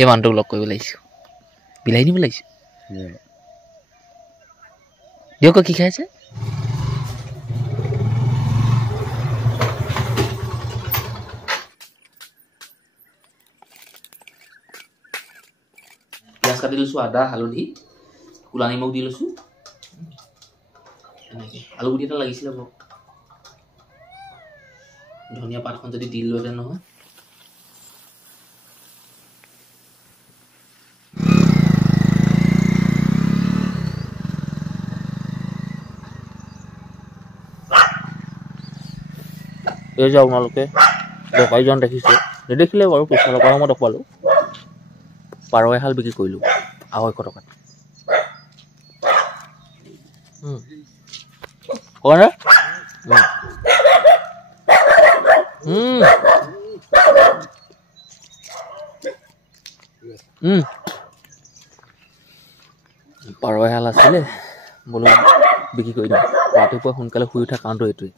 এই মানুহটোক লগ কৰিব লাগিছোঁ বিলাহী নিব লাগিছোঁ দিয়ক কি খাইছে পিঁয়াজ কাটি লৈছোঁ আদা হালধি ক'লা নিমখ দি লৈছোঁ এনেকৈ আলুগুটি এটা লাগিছিলে বাৰু ধনিয়া পাতখন যদি দি লোহেঁতেন নহয় এই যে আপোনালোকে বেপাৰীজন দেখিছে নেদেখিলে বাৰু পিছফালৰ পৰা মই দেখুৱালোঁ পাৰ এহাল বিক্ৰী কৰিলোঁ 250 টকাত কয়নে পাৰ এহাল আছিলে বোলো বিক্ৰী কৰি দিওঁ ৰাতিপুৱা সোনকালে শুই উঠা কাৰণটো এইটোৱেই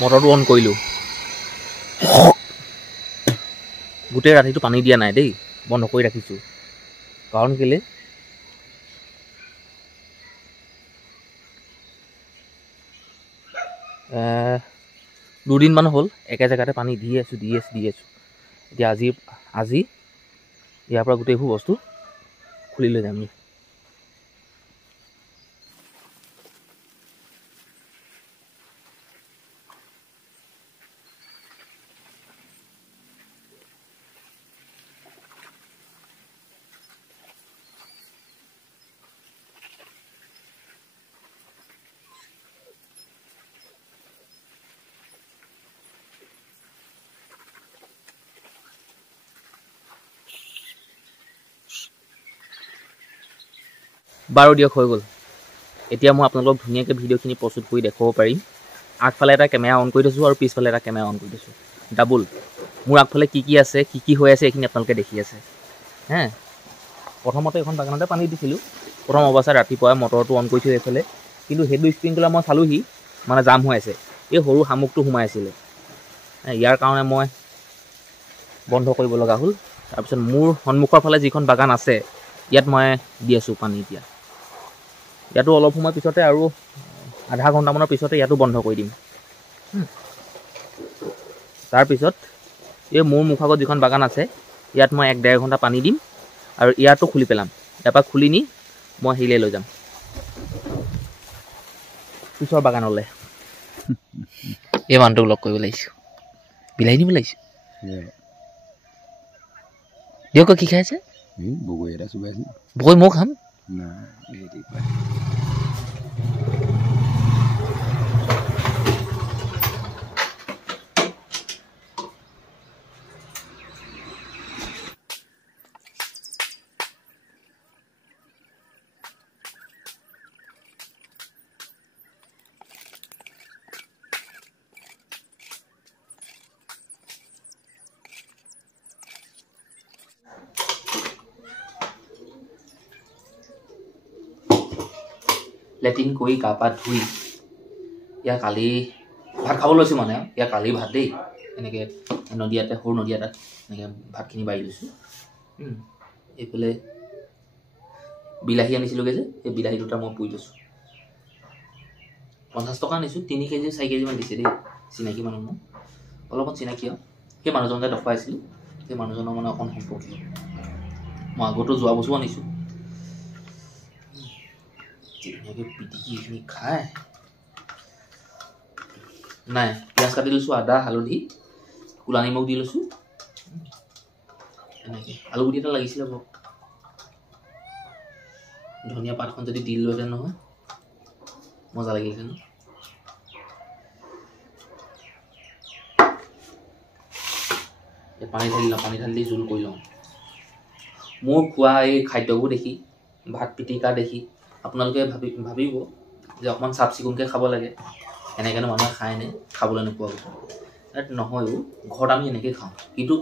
মটৰটো অন কৰিলোঁ গোটেই ৰাতিটো পানী দিয়া নাই দেই বন্ধ কৰি ৰাখিছোঁ কাৰণ কেলৈ দুদিনমান হ'ল একে জেগাতে পানী দি আছোঁ এতিয়া আজি ইয়াৰ পৰা গোটেইবোৰ বস্তু খুলি লৈ যাম বাৰু দিয়ক হৈ গ'ল এতিয়া মই আপোনালোকক ধুনীয়াকৈ ভিডিঅ'খিনি প্ৰস্তুত কৰি দেখুৱাব পাৰিম আগফালে এটা কেমেৰা অন কৰি থৈছোঁ আৰু পিছফালে এটা কেমেৰা অন কৰি থৈছোঁ ডাবুল মোৰ আগফালে কি আছে কি হৈ আছে এইখিনি আপোনালোকে দেখি আছে হে প্ৰথমতে এখন বাগানতে পানী দিছিলোঁ প্ৰথম অৱস্থাত ৰাতিপুৱাই মটৰটো অন কৰি থৈ এইফালে কিন্তু সেইটো স্প্ৰিংকলাৰ মই চালোঁহি মানে জাম হৈ আছে এই সৰু শামুকটো সোমাই আছিলে ইয়াৰ কাৰণে মই বন্ধ কৰিব লগা হ'ল তাৰপিছত মোৰ সন্মুখৰ ফালে যিখন বাগান আছে ইয়াত মই দি আছোঁ পানী এতিয়া ইয়াতো অলপ সময় পিছতে আৰু আধা ঘণ্টামানৰ পিছতে ইয়াতো বন্ধ কৰি দিম তাৰপিছত এই মোৰ মুখাগত যিখন বাগান আছে ইয়াত মই 1-1.5 ঘণ্টা পানী দিম আৰু ইয়াতো খুলি পেলাম ইয়াৰ পৰা খুলি নি মই হেৰিলৈ লৈ যাম পিছৰ বাগানলৈ এই মানুহটোক লগ কৰিব লাগিছোঁ বিলাহী নিব লাগিছোঁ দিয়ক কি খাইছে বগৰী এটা চুবাইছে বগৰী মই খাম লেট্ৰিন কৰি গা পা ধুই ইয়াৰ কালি ভাত খাব লৈছোঁ মানে ইয়াৰ কালি ভাত দেই এনেকৈ নদী এটাত সৰু নদী এটাত এনেকৈ ভাতখিনি বাঢ়ি লৈছোঁ এইফালে বিলাহী আনিছিলোঁগৈ যে সেই বিলাহী দুটা মই পুৰি লৈছোঁ 50 টকা আনিছোঁ 3 কেজি 4 কেজিমান দিছে দেই চিনাকি মানুহ মোৰ অলপমান চিনাকি আৰু সেই মানুহজনকে দেখুৱাইছিলোঁ সেই মানুহজনৰ মানে অকণ সম্পৰ্কীয় মই আগতো যোৱা বছৰো আনিছোঁ ধুনীয়াকৈ পিটিকি এইখিনি খাই নাই পিঁয়াজ কাটি লৈছোঁ আদা হালধি ক'লা নিমখ দি লৈছোঁ এনেকৈ আলুগুটি এটা লাগিছিলে বাৰু ধনিয়া পাতখন যদি দি লোহেঁতেন নহয় মজা লাগিলহেঁতেন এই পানী ঢালি জোল কৰি লওঁ। মোৰ খোৱা এই খাদ্যবোৰ দেখি, ভাত পিটিকা দেখি আপোনালোকে ভাবিব যে অকণমান চাফ চিকুণকৈ খাব লাগে, এনেকৈনো মানুহে খায়নে, খাবলৈ নোপোৱা কথা। নহয়ো, ঘৰত আমি এনেকৈ খাওঁ। কিন্তু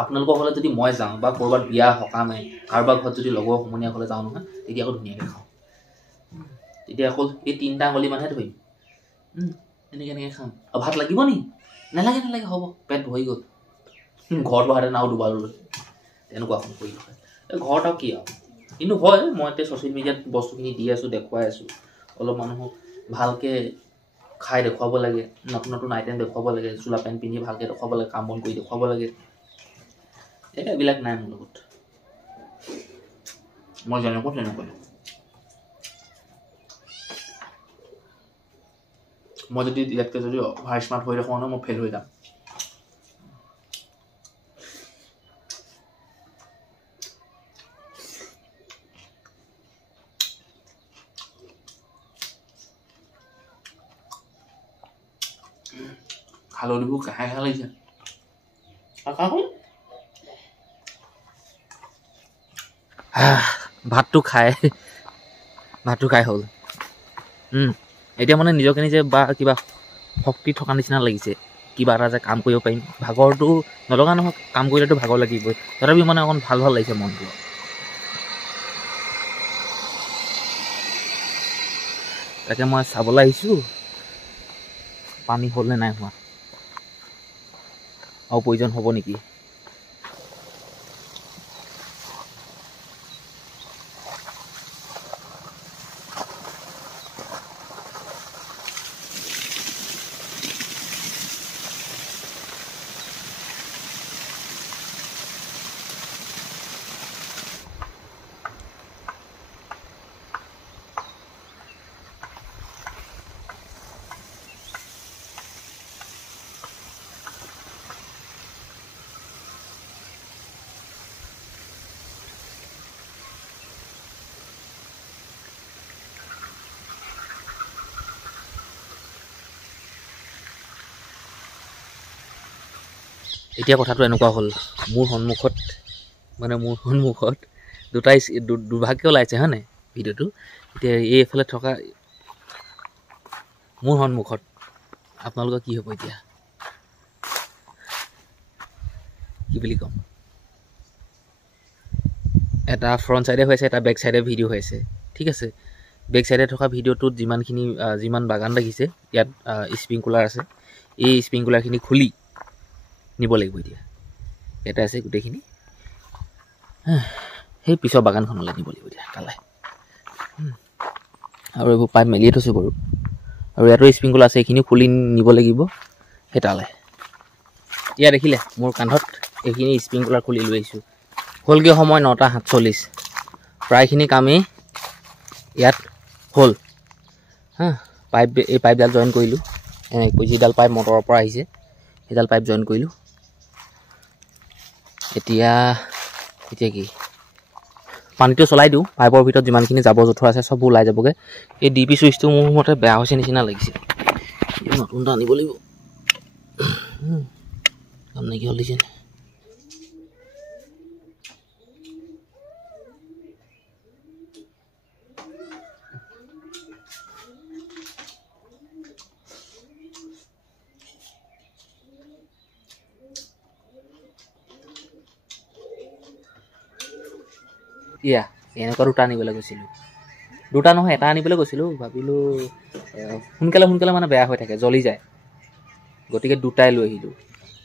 আপোনালোকৰ ঘৰত যদি মই যাওঁ বা ক'ৰবাত বিয়া সকামে কাৰোবাৰ ঘৰত যদি লগৰ সমনীয়া ঘৰলৈ যাওঁ নহয়, তেতিয়া আকৌ ধুনীয়াকৈ খাওঁ। তেতিয়া অকল এই 3টা আঙুলি মানহে ধৰিম, এনেকৈ খাম। আৰু ভাত লাগিব নি? নালাগে হ'ব, পেট ভৰি গ'ল। ঘৰত বহাতে নাও দুবাৰলৈ তেনেকুৱা কাম কৰি লয়। ঘৰত আৰু কি আৰু। কিন্তু হয়, মই এতিয়া ছ'চিয়েল মিডিয়াত বস্তুখিনি দি আছোঁ, দেখুৱাই আছোঁ। অলপ মানুহক ভালকৈ খাই দেখুৱাব লাগে, নতুন আইটেম দেখুৱাব লাগে, চোলা পেণ্ট পিন্ধি ভালকৈ দেখুৱাব লাগে, কাম বন কৰি দেখুৱাব লাগে। এইবিলাক নাই মোৰ লগত। মই তেনেকুৱা। মই যদি ইয়াতকৈ যদি অভাৰ স্মাৰ্ট হৈ দেখুৱাওঁ ন, মই ফেইল হৈ যাম। হালধিবোৰ খাই লাগিছে। ভাতটো খাই হ'ল। এতিয়া মানে নিজকে নিজে বা কিবা শক্তি থকা নিচিনা লাগিছে, কিবা এটা যে কাম কৰিব পাৰিম। ভাগৰটো নলগা নহয়, কাম কৰিলেতো ভাগৰ লাগিবই, তথাপিও মানে অকণ ভাল লাগিছে মনটো। তাকে মই চাবলৈ আহিছোঁ পানী হ'ল নে নাই হোৱা, আৰু প্ৰয়োজন হ'ব নেকি। এতিয়া কথাটো এনেকুৱা হ'ল, মোৰ সন্মুখত দুভাগকৈ ওলাইছে হয়নে ভিডিঅ'টো। এতিয়া এইফালে থকা মোৰ সন্মুখত আপোনালোকৰ কি হ'ব এতিয়া, কি বুলি ক'ম। এটা ফ্ৰণ্ট ছাইডে হৈ আছে, এটা বেক ছাইডে ভিডিঅ' হৈ আছে, ঠিক আছে। বেক ছাইডে থকা ভিডিঅ'টোত যিমান বাগান লাগিছে, ইয়াত স্প্ৰিংকুলাৰ আছে। এই স্প্ৰিংকুলাৰখিনি খুলি নিব লাগিব। এতিয়া ইয়াতে আছে গোটেইখিনি, সেই পিছৰ বাগানখনলৈ নিব লাগিব এতিয়া তালৈ। আৰু এইবোৰ পাইপ মেলিয়ে থৈছোঁ বাৰু, আৰু ইয়াতো স্প্ৰিংকুলাৰ আছে, এইখিনিও খুলি নিব লাগিব সেই তালৈ। এতিয়া দেখিলে মোৰ কান্ধত এইখিনি স্প্ৰিংকুলাৰ খুলি লৈ আহিছোঁ। হ'লগৈ সময় 9:47, প্ৰায়খিনি কামেই ইয়াত হ'ল। এই পাইপডাল জইন কৰিলোঁ, যিডাল পাইপ মটৰৰ পৰা আহিছে সেইডাল পাইপ জইন কৰিলোঁ। এতিয়া কি পানীটো চলাই দিওঁ, পাইপৰ ভিতৰত যিমানখিনি জাবৰ জোঁথৰ আছে চব ওলাই যাবগৈ। এই DP চুইচটো মোৰ মতে বেয়া হৈছে নিচিনা লাগিছে, নতুন এটা আনিব লাগিব। কাম নাইকিয়া হ'ল দিছে। এনেকুৱা দুটা আনিবলৈ গৈছিলোঁ, দুটা নহয় এটা আনিবলৈ গৈছিলোঁ। ভাবিলোঁ সোনকালে মানে বেয়া হৈ থাকে, জ্বলি যায়, গতিকে দুটাই লৈ আহিলোঁ।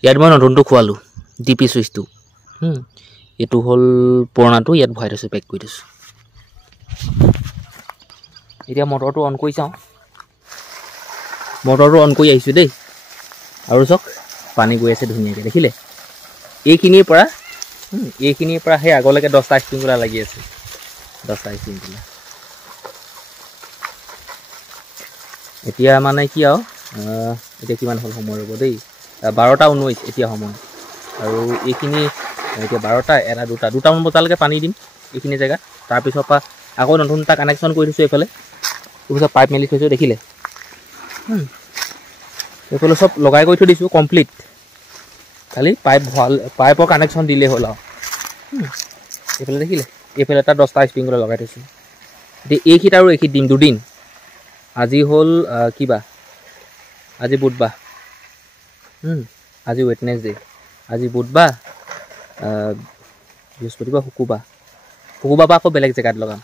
ইয়াত মই নতুনটো খোৱালোঁ DP চুইচটো। এইটো হ'ল পুৰণাটো, ইয়াত ভৰাই থৈছোঁ, পেক কৰি থৈছোঁ। এতিয়া মটৰটো অন কৰি চাওঁ। মটৰটো অন কৰি আহিছোঁ দেই, আৰু চাওক পানী গৈ আছে ধুনীয়াকৈ, দেখিলে। এইখিনিৰ পৰা সেই আগলৈকে 10টা স্প্ৰিংকুলাৰ লাগি আছে, 10টা স্প্ৰিংকুলাৰ। এতিয়া মানে কি আৰু, এতিয়া কিমান হ'ল সময় ৰ'ব দেই, 12:19 এতিয়া সময়। আৰু এইখিনি এতিয়া 12টা, 1, 2, 2টামান বজালৈকে পানী দিম এইখিনি জেগাত। তাৰপিছৰ পৰা আকৌ নতুন এটা কানেকশ্যন কৰি থৈছোঁ এইফালে, তাৰপিছত পাইপ মেলি থৈছোঁ, দেখিলে। এইফালে চব লগাই কৰি থৈ দিছোঁ কমপ্লিট। খালি পাইপৰ কানেকশ্যন দিলেই হ'ল আৰু এইফালে দেখিলে এইফালে এটা 10টা স্প্ৰিংকলাৰ লগাই থৈছোঁ এতিয়া এইখিত আৰু এইখিত দিম 2 দিন আজি হ'ল কিবা আজি বুধবাৰ আজি ৱেডনেছডে আজি বুধবাৰ বৃহস্পতিবাৰ শুকুৰবাৰ পৰা আকৌ বেলেগ জেগাত লগাম